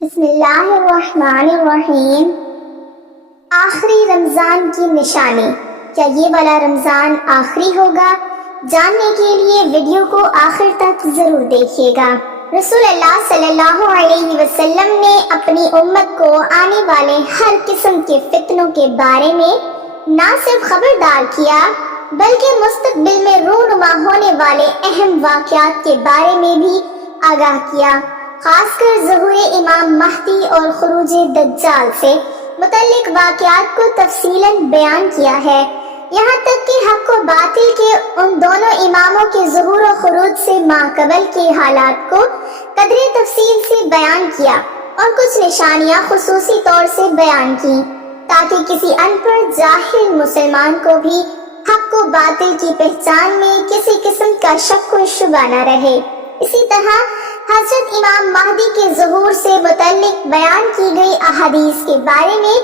بسم اللہ الرحمن الرحیم۔ آخری رمضان کی نشانی، کیا یہ والا رمضان آخری ہوگا؟ جاننے کے لیے ویڈیو کو آخر تک ضرور دیکھیے گا۔ رسول اللہ صلی اللہ علیہ وسلم نے اپنی امت کو آنے والے ہر قسم کے فتنوں کے بارے میں نہ صرف خبردار کیا بلکہ مستقبل میں رونما ہونے والے اہم واقعات کے بارے میں بھی آگاہ کیا، خاص کر ظہور امام مہدی اور خروج دجال سے متعلق واقعات کو تفصیلاً بیان کیا ہے، یہاں تک کہ حق و باطل کے ان دونوں اماموں کے ظہور و خروج سے ماقبل کے حالات کو قدرے تفصیل سے بیان کیا اور کچھ نشانیاں خصوصی طور سے بیان کی تاکہ کسی ان پڑھ جاہل مسلمان کو بھی حق و باطل کی پہچان میں کسی قسم کا شک و شبہ نہ رہے۔ اسی طرح حضرت امام مہدی کے ظہور سے متعلق بیان کی گئی احادیث کے بارے میں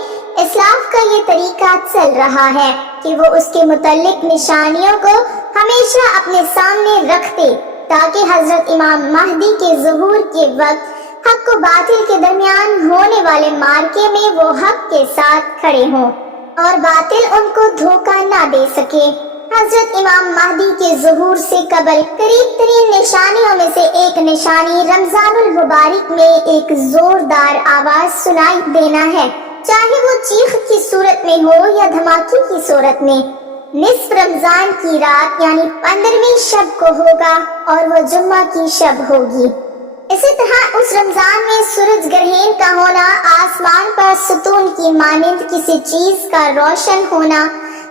اسلاف کا یہ طریقہ چل رہا ہے کہ وہ اس کے متعلق نشانیوں کو ہمیشہ اپنے سامنے رکھتے تاکہ حضرت امام مہدی کے ظہور کے وقت حق و باطل کے درمیان ہونے والے معرکے میں وہ حق کے ساتھ کھڑے ہوں اور باطل ان کو دھوکہ نہ دے سکے۔ حضرت امام مہدی کے ظہور سے قبل قریب ترین نشانیوں میں سے ایک نشانی رمضان المبارک میں ایک زوردار آواز سنائی دینا ہے، چاہے وہ چیخ کی صورت میں ہو یا دھماکے کی صورت میں۔ نصف رمضان کی رات یعنی 15ویں شب کو ہوگا اور وہ جمعہ کی شب ہوگی۔ اسی طرح اس رمضان میں سورج گرہن کا ہونا، آسمان پر ستون کی مانند کسی چیز کا روشن ہونا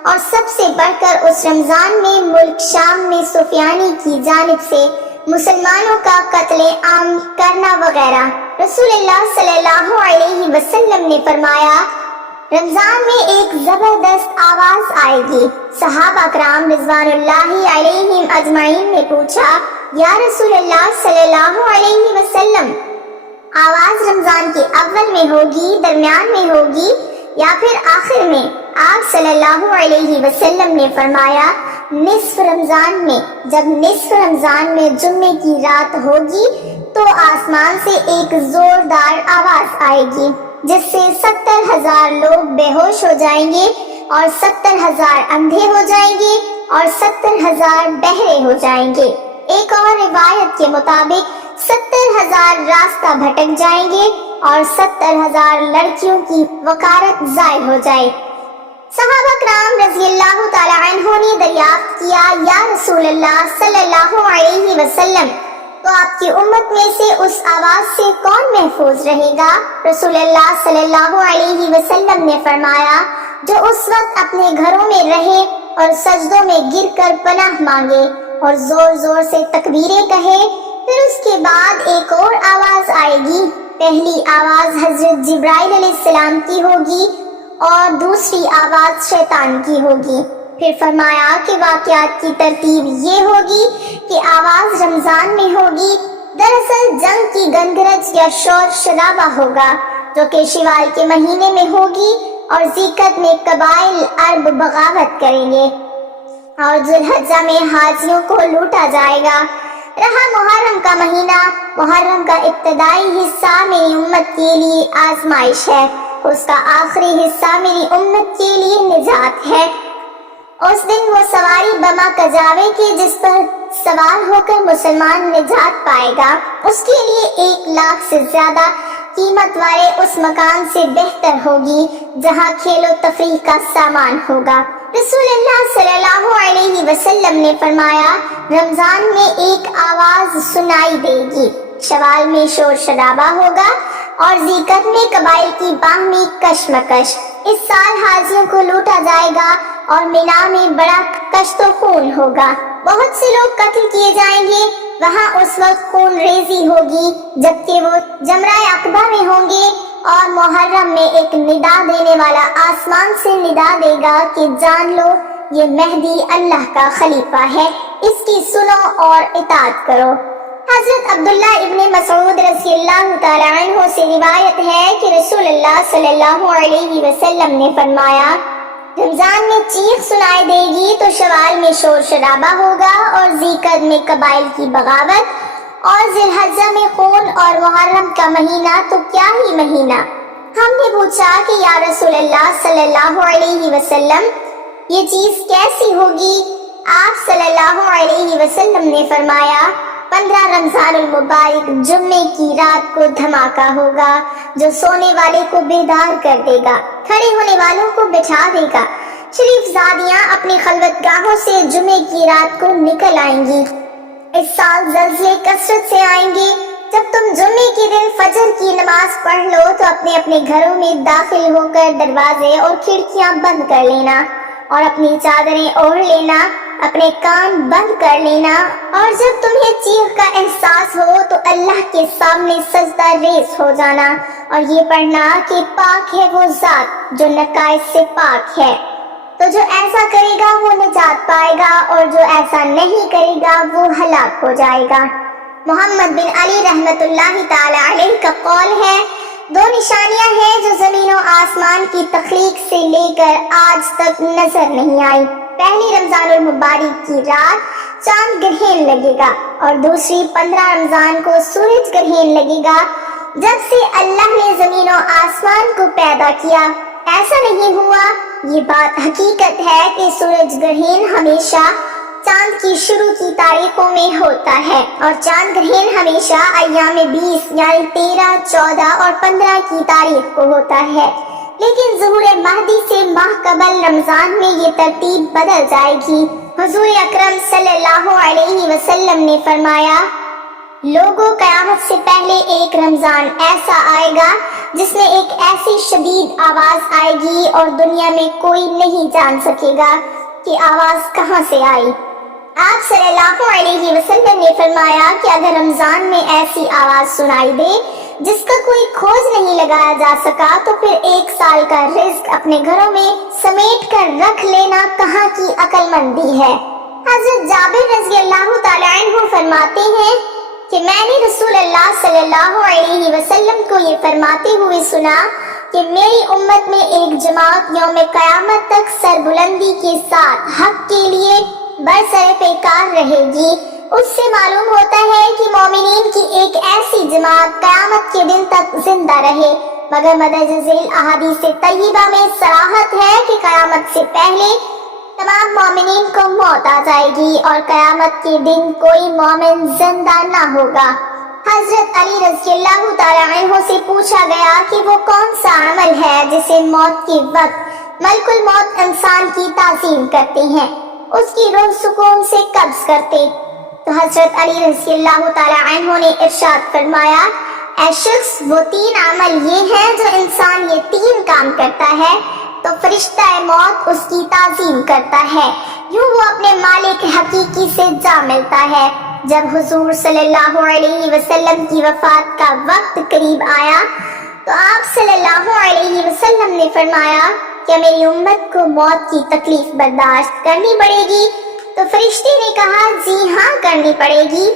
اور سب سے بڑھ کر اس رمضان میں ملک شام میں سفیانی کی جانب سے مسلمانوں کا قتل عام کرنا وغیرہ۔ رسول اللہ صلی اللہ علیہ وسلم نے فرمایا، رمضان میں ایک زبردست آواز آئے گی۔ صحابہ کرام رضوان اللہ علیہم اجمعین نے پوچھا، یا رسول اللہ صلی اللہ علیہ وسلم، آواز رمضان کے اول میں ہوگی، درمیان میں ہوگی یا پھر آخر میں؟ آپ صلی اللہ علیہ وسلم نے فرمایا، نصف رمضان میں۔ جب نصف رمضان میں جمعے کی رات ہوگی تو آسمان سے ایک زوردار آواز آئے گی جس سے 70,000 لوگ بے ہوش ہو جائیں گے اور 70,000 اندھے ہو جائیں گے اور 70,000 بہرے ہو جائیں گے۔ ایک اور روایت کے مطابق 70,000 راستہ بھٹک جائیں گے اور 70,000 لڑکیوں کی وقارت ضائع ہو جائے۔ صحابہ کرام رضی اللہ تعالی عنہ نے دریافت کیا، یا رسول اللہ صلی اللہ علیہ وسلم، تو آپ کی امت میں سے اس آواز سے کون محفوظ رہے گا؟ رسول اللہ صلی اللہ علیہ وسلم نے فرمایا، جو اس وقت اپنے گھروں میں رہے اور سجدوں میں گر کر پناہ مانگے اور زور زور سے تکبیریں کہے۔ پھر اس کے بعد ایک اور آواز آئے گی، پہلی آواز حضرت جبرائیل علیہ السلام کی ہوگی اور دوسری آواز شیطان کی ہوگی۔ پھر فرمایا کہ واقعات کی ترتیب یہ ہوگی کہ آواز رمضان میں ہوگی۔ دراصل جنگ کی گنگرج یا شور شرابہ ہوگا جو کہ شوال کے مہینے میں ہوگی اور ذیقعد میں قبائل عرب بغاوت کریں گے اور ذوالحجہ میں حاجیوں کو لوٹا جائے گا۔ رہا محرم کا مہینہ، محرم کا ابتدائی حصہ میری امت کے لیے آزمائش ہے، اس کا آخری حصہ میری امت کے لیے نجات ہے۔ اس دن وہ سواری بما کجاوے کی جس پر سوار ہو کر مسلمان نجات پائے گا، اس کے لیے 1,00,000 سے زیادہ قیمت والے اس مکان سے بہتر ہوگی جہاں کھیل و تفریح کا سامان ہوگا۔ رسول اللہ صلی اللہ علیہ وسلم نے فرمایا، رمضان میں ایک آواز سنائی دے گی، شوال میں شور شرابہ ہوگا اور ذیقعد میں قبائل کی باہمی کشمکش۔ اس سال حاجیوں کو لوٹا جائے گا اور مینا میں بڑا کشت و خون ہوگا، بہت سے لوگ قتل کیے جائیں گے۔ وہاں اس وقت خون ریزی ہوگی جبکہ وہ جمرہ عقبہ میں ہوں گے اور محرم میں ایک ندا دینے والا آسمان سے ندا دے گا کہ جان لو یہ مہدی اللہ کا خلیفہ ہے، اس کی سنو اور اطاعت کرو۔ حضرت عبداللہ ابن مسعود رضی اللہ تعالی عنہ سے روایت ہے کہ رسول اللہ صلی اللہ علیہ وسلم نے فرمایا، رمضان میں چیخ سنائی دے گی تو شوال میں شور شرابہ ہوگا اور ذیقعد میں قبائل کی بغاوت اور ذی الحجہ میں خون اور محرم کا مہینہ تو کیا ہی مہینہ۔ ہم نے پوچھا کہ یا رسول اللہ صلی اللہ علیہ وسلم یہ چیز کیسی ہوگی؟ آپ صلی اللہ علیہ وسلم نے فرمایا 15 رمضان المبارک جمعے کی رات کو دھماکہ ہوگا جو سونے والے کو بیدار کر دے گا، کھڑے ہونے والوں کو بٹھا دے گا۔ شریف زادیاں اپنی خلوت گاہوں سے جمعے کی رات کو نکل آئیں گی۔ اس سال زلزلے کثرت سے آئیں گے۔ جب تم جمعے کے دن فجر کی نماز پڑھ لو تو اپنے اپنے گھروں میں داخل ہو کر دروازے اور کھڑکیاں بند کر لینا اور اپنی چادریں اوڑھ لینا، اپنے کان بند کر لینا، اور جب تمہیں چیخ کا احساس ہو تو اللہ کے سامنے سجدہ ریز ہو جانا اور یہ پڑھنا کہ پاک ہے وہ ذات جو نقائص سے پاک ہے۔ تو جو ایسا کرے گا وہ نجات پائے گا اور جو ایسا نہیں کرے گا وہ ہلاک ہو جائے گا۔ محمد بن علی رحمت اللہ تعالی علیہ کا قول ہے، 2 نشانیاں ہیں جو زمین و آسمان کی تخلیق سے لے کر آج تک نظر نہیں آئی۔ پہلی رمضان المبارک کی رات چاند گرہن لگے گا اور دوسری 15 رمضان کو سورج گرہن لگے گا۔ جب سے اللہ نے زمین و آسمان کو پیدا کیا ایسا نہیں ہوا۔ یہ بات حقیقت ہے کہ سورج گرہن ہمیشہ چاند کی شروع کی تاریخوں میں ہوتا ہے اور چاند گرہن ہمیشہ ایام 20 یعنی 13، 14 اور 15 کی تاریخ کو ہوتا ہے، لیکن ظہور مہدی سے ماہ قبل رمضان میں یہ ترتیب بدل جائے گی۔ حضور اکرم صلی اللہ علیہ وسلم نے فرمایا، لوگوں قیامت سے پہلے ایک رمضان ایسا آئے گا جس میں ایک ایسی شدید آواز آئے گی اور دنیا میں کوئی نہیں جان سکے گا کہ آواز کہاں سے آئی۔ آپ صلی اللہ علیہ وسلم نے فرمایا کہ اگر رمضان میں ایسی آواز سنائی دے جس کا کوئی کھوج نہیں لگایا جا سکا تو پھر 1 سال کا رزق اپنے گھروں میں سمیٹ کر رکھ لینا کہاں کی عقل مندی ہے۔ حضرت جابر رضی اللہ تعالی عنہ فرماتے ہیں کہ میں نے رسول اللہ صلی اللہ علیہ وسلم کو یہ فرماتے ہوئے سنا کہ میری امت میں ایک جماعت یوم قیامت تک سربلندی کے ساتھ حق کے لیے برسر پیکار رہے گی۔ اس سے معلوم ہوتا ہے کہ مومنین کی ایک ایسی جماعت قیامت کے دن تک زندہ رہے، مگر مدرج ذیل احادیث طیبہ میں صراحت ہے کہ قیامت سے پہلے تمام مومنین کو موت آ جائے گی اور قیامت کے دن کوئی مومن زندہ نہ ہوگا۔ حضرت علی رضی اللہ تعالی عنہ سے پوچھا گیا کہ وہ کون سا عمل ہے جسے موت کے وقت ملک الموت انسان کی تعظیم کرتے ہیں، اس کی روح سکون سے قبض کرتے، تو حضرت علی رضی اللہ تعالی عنہ نے ارشاد فرمایا، اے شخص وہ 3 عمل یہ ہیں جو انسان یہ 3 کام کرتا ہے تو فرشتہ موت اس کی تعظیم کرتا ہے، یوں وہ اپنے مالک حقیقی سے جا ملتا ہے۔ جب حضور صلی اللہ علیہ وسلم کی وفات کا وقت قریب آیا تو آپ صلی اللہ علیہ وسلم نے فرمایا کہ میری امت کو موت کی تکلیف برداشت کرنی پڑے گی؟ تو فرشتے نے کہا جی ہاں کرنی پڑے گی۔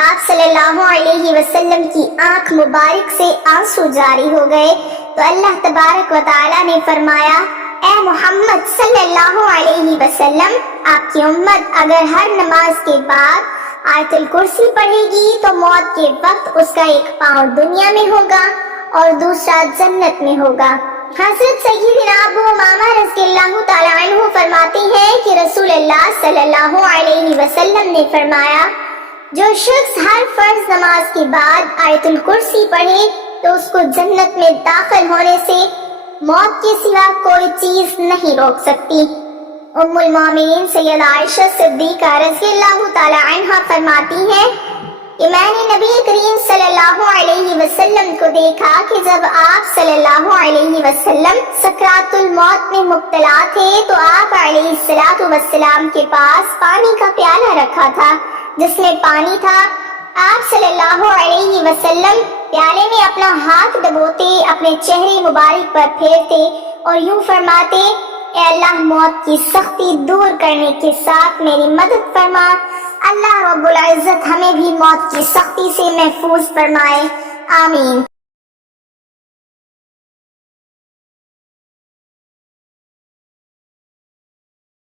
آپ صلی اللہ علیہ وسلم کی آنکھ مبارک سے آنسو جاری ہو گئے تو اللہ تبارک و تعالی نے فرمایا، اے محمد صلی اللہ علیہ وسلم، آپ کی امت اگر ہر نماز کے بعد آیت الکرسی پڑھے گی تو موت کے وقت اس کا ایک پاؤں دنیا میں ہوگا اور دوسرا جنت میں ہوگا۔ حضرت سیدنا ابو امامہ رضی اللہ تعالی عنہ فرماتے ہیں کہ رسول اللہ صلی اللہ علیہ وسلم نے فرمایا، جو شخص ہر فرض نماز کے بعد آیت الکرسی پڑھے تو اس کو جنت میں داخل ہونے سے موت کے سوا کوئی چیز نہیں روک سکتی۔ ام المومنین سیدہ عائشہ صدیقہ رضی اللہ تعالی عنہا فرماتی ہیں کہ میں نے نبی کریم صلی اللہ علیہ وسلم کو دیکھا کہ جب آپ صلی اللہ علیہ وسلم سکرات الموت میں مبتلا تھے تو آپ علیہ الصلوۃ والسلام کے پاس پانی کا پیالہ رکھا تھا جس میں پانی تھا۔ آپ صلی اللہ علیہ وسلم پیالے میں اپنا ہاتھ ڈبوتے، اپنے چہرے مبارک پر پھیرتے اور یوں فرماتے، اے اللہ موت کی سختی دور کرنے کے ساتھ میری مدد فرما۔ اللہ رب العزت ہمیں بھی موت کی سختی سے محفوظ فرمائے، آمین۔